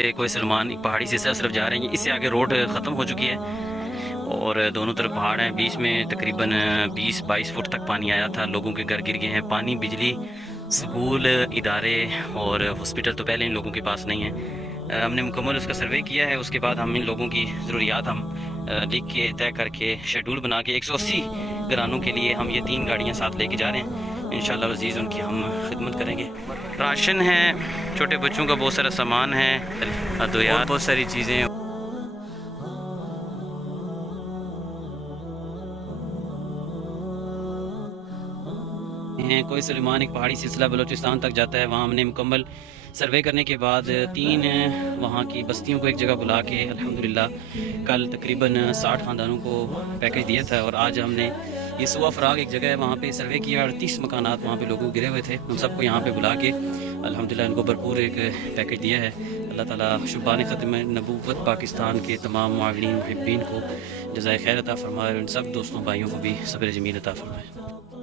कोई सलमान एक पहाड़ी से इस तरफ जा रहे हैं। इससे आगे रोड ख़त्म हो चुकी है और दोनों तरफ पहाड़ हैं। बीच में तकरीबन 20-22 फुट तक पानी आया था। लोगों के घर गिर गए हैं। पानी, बिजली, स्कूल, इदारे और हॉस्पिटल तो पहले इन लोगों के पास नहीं है। हमने मुकम्मल उसका सर्वे किया है। उसके बाद हम इन लोगों की ज़रूरियात हम लिख के तय करके शेड्यूल बना के 180 घरानों के लिए हम ये 3 गाड़ियाँ साथ लेके जा रहे हैं। इंशाअल्लाह अज़ीज़ उनकी हम खिदमत करेंगे। राशन है, छोटे बच्चों का बहुत सारा सामान है, अद्वियात, बहुत सारी चीज़ें। कोई सलेमान एक पहाड़ी सिलसिला बलूचिस्तान तक जाता है। वहाँ हमने मुकम्मल सर्वे करने के बाद 3 वहाँ की बस्तियों को एक जगह बुला के अल्हम्दुलिल्लाह कल तकरीबन 60 ख़ानदानों को पैकेज दिया था। और आज हमने ये सुवा फराग एक जगह है वहाँ पे सर्वे किया। 38 मकानात वहाँ पे लोगों गिरे हुए थे। उन सबको यहाँ पे बुला के अल्हम्दुलिल्लाह इनको भरपूर एक पैकेज दिया है। अल्लाह ताला शुबान ख़त्म नबूवत पाकिस्तान के तमाम मुआविनीन मुहिब्बीन को जज़ाए खैर अता फरमाए। उन सब दोस्तों भाइयों को भी सब्र जमील अता फरमाए।